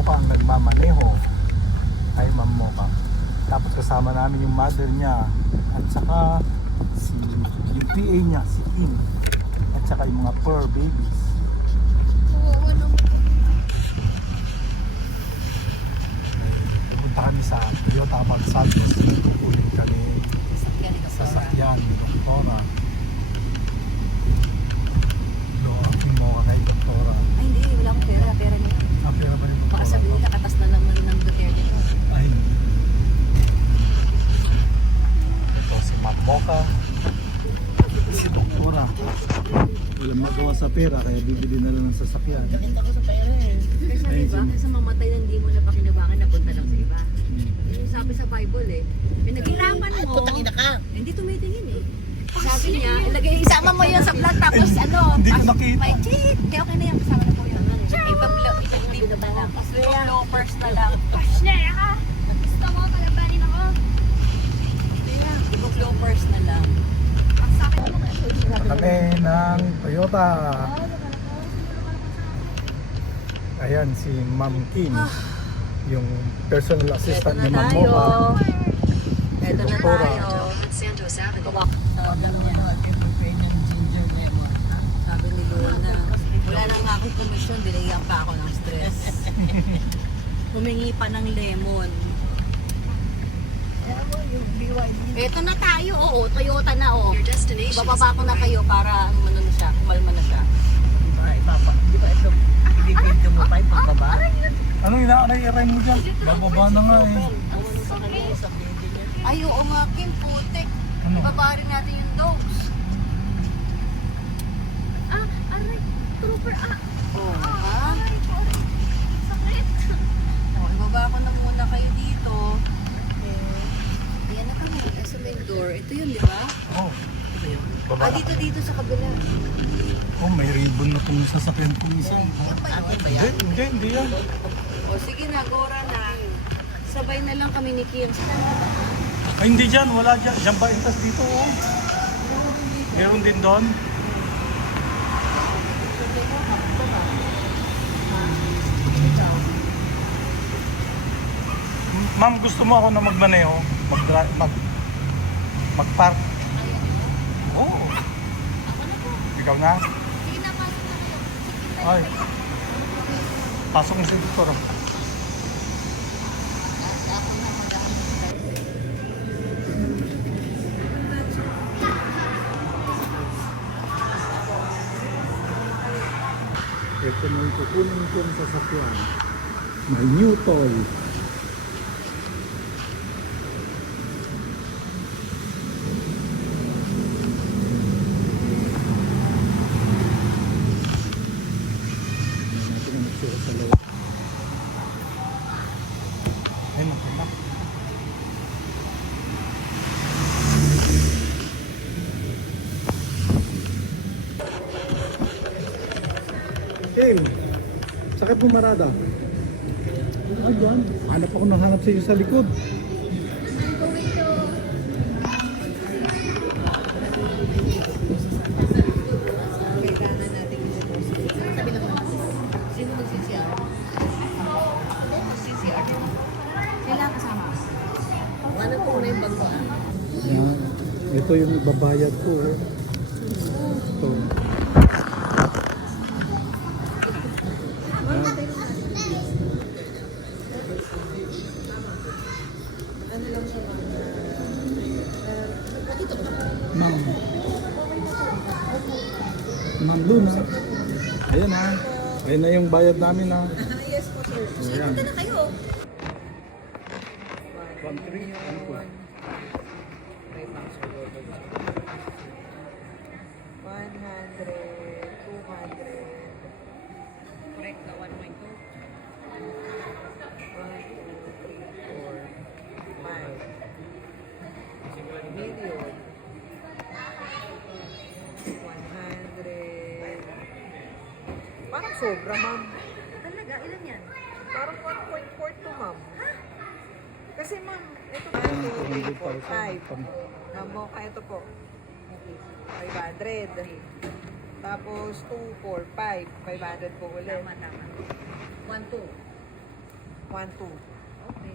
Mocha ang nagmamaneho. Hi Ma'am Mocha. Tapos kasama namin yung mother niya at saka yung PA niya, si Kim. At saka yung mga fur babies. Pupunta kami sa Toyota Abad Santos. Kukunin kami sa sasakyan ni Doktora. No, aking Mocha kay Doktora. Ay hindi, wala akong pera. Pera niya. Ah, pera ba yung Baka sabihin nila, katas na naman ng Duterte to. Ay, hindi. Ito si Ma'am Mocha. Si Doktora. Walang magawa sa pera kaya bibili na lang ng sasakyan. Nakinta ko sa pera eh. Kasi Ayun, diba, sige. kasi mamatay na hindi mo na pakinabangan, napunta lang sa iba. Yung sabi sa Bible eh, pinaghirapan mo, Putangina ka. hindi tumitingin eh. Sabi niya, isama mo yun sa vlog tapos ano, Hindi ko nakita. may cheat. Hindi, okay na yan, kasama na po yun. Ibang na lang. Bloopers na lang. Pasnera ka! Gusto mo kalabanin ako? Ibang bloopers na lang. Kami ng Toyota. Ayan si Ma'am Kim. Yung personal assistant Eto ni na Ma'am tayo. Mocha. Eto na Doktora. tayo. Santos Avenue. Tawagan niya. Sabi ni Luna, wala na nga akong komisyon, binigyan pa ako ng stress. Humingi pa ng lemon. Eto na tayo, oo, Toyota na, oo. Your destination is Bababa ko on the na right. kayo para ano na siya, kumalma na siya. Di ba ito? Ibibigyo mo pa yung pagbaba? Anong inaaray mo dyan? Bababa na nga eh. Ano sa kanya, sa baby niya. Ay, oo nga, Kim, putik. Ano? Ibaba rin natin yung dogs. Ah, aray, trooper, Oo, ha? aray ko. Sakit. Oh, ibaba ko na muna kayo dito. Yan na kami. Nasa main door. Ito yun, di ba? Oh, baba Ah, na. dito sa kabila. Oh, may ribbon na itong sasakyan ko isa. Yan ba yun? Hindi yan. O sige na, Gora na. Sabay na lang kami ni Kim. Ay, hindi dyan. Wala dyan. Diyan ba intas dito? Oh. Meron din doon. Ma'am, gusto mo ako na magmaneho? Mag-park? Oo. Oh. Ikaw na? Sige na, pasok na kayo. Ay. Pasok mo si Doktor. Ito na yung kukunin ko sa sasakyan. My new toy. Natin ang nagsura sa loob. Ay, nakita. Hey, sakit mo marada. Ay, dyan. Hanap ako ng hanap sa iyo sa likod. I'm going to... Kailangan natin yung sabi naman. Sino mag-CCR? CCR. Kailangan kasama. Wala po na yung bago ah. Yan. Ito yung babayad ko. Oh. Ito. Ano lang siya Ma'am. Ma'am Luna. Ayan ha. Ayan na yung bayad namin ha. Yes po sir. Ayan. Punta na kayo. 1-3. Ano po? 100, 200. Correct na 1.2. 1, 2, 3, 4, 5 million. 100. Parang sobra, ma'am. Talaga? Ilan yan? Parang 1.42, ma'am. Kasi, ma'am, ito 1, 2, 3, 4, 5. Ma'am, Mocha, ito po. 500. Tapos 2, 4, 5. 500 po ulit. Tama, tama. 1, 2. 1-2. Okay.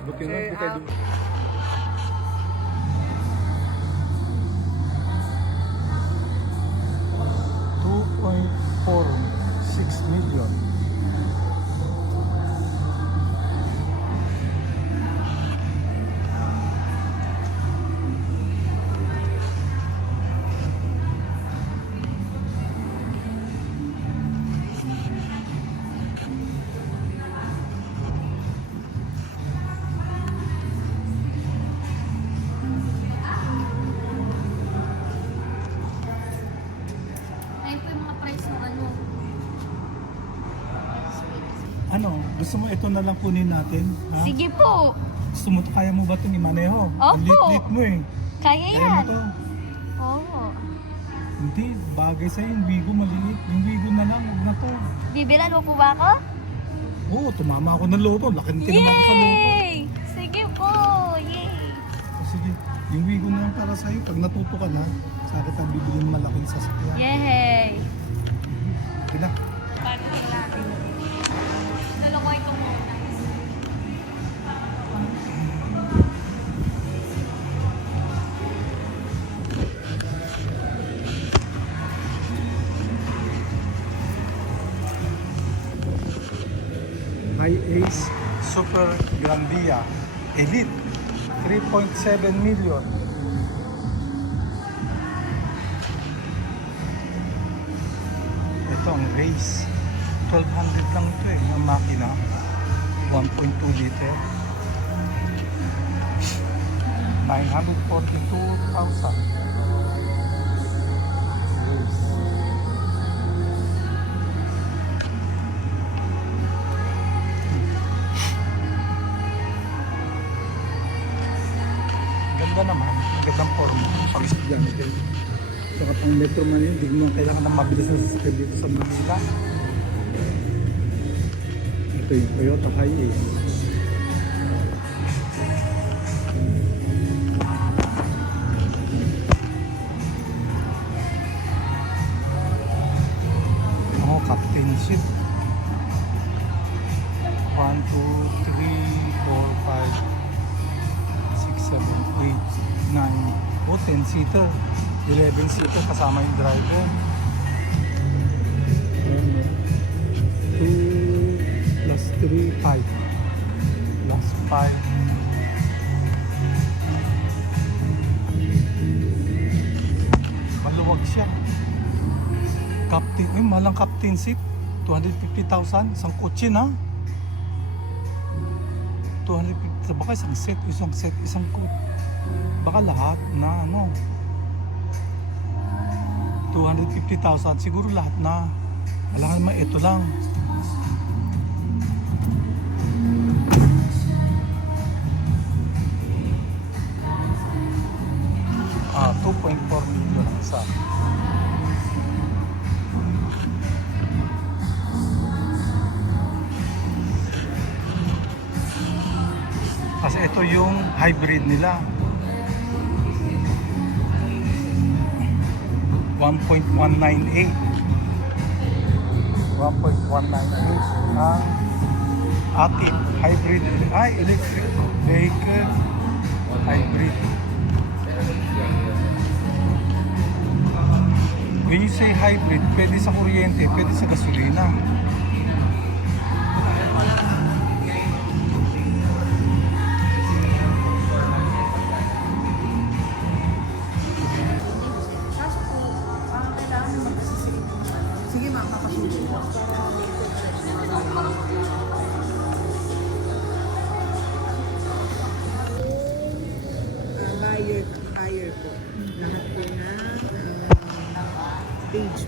Buti Sir, na, buti $2.46 million. Ayun po yung mga price ng ano. Ano, gusto mo ito na lang kunin natin? Ha? Sige po. Gusto mo to, kaya mo ba itong imaneho? Ang Opo. lit-lit mo eh. Kaya Kaya mo yan. to. Oo. Hindi, bagay sa'yo yung Wigo maliit. Yung Wigo na lang, huwag na to. Bibilan mo po ba ako? Oo, tumama ako ng loto. Laki ng tinaman ko sa loto. Yay! Sige po. Yay! O, sige, yung Wigo na lang para sa'yo. Pag natuto ka na, sa akin ang bibili ng malaking sasakyan. Yay! Sige na. Paano kailangan? Dalawa ito muna. High Ace Super Grandia Elite 3.7 million. Ito ang race 1200 lang ito eh, ang makina 1.2 liter 942,000. Race. Ganda naman, magandang forma pang estudyante. Saka pang metro man yun, di mo kailangan ng mabilis na sasakyan dito sa Manila. Ito yung Toyota Hiace. Oh, captain seat. 1, 2, 3, 4, 5, 6, 7, 8, 9, 10-seater. 11-seater kasama yung driver. 2 plus 3, 5. Plus 5. Maluwag siya. Captain, malang captain seat. 250,000. Isang kotse na. 250, baka isang set, isang coat. Baka lahat na ano. 250,000 siguro lahat na. Alam naman ito lang. Ah, 2.4 million ang isa. Kasi ito yung hybrid nila. 1.198. 1.198 ang ating hybrid electric vehicle hybrid. When you say hybrid, pwede sa kuryente, pwede sa gasolina. Sige ma'am, kakasulit. Buyer po. Lahat po na page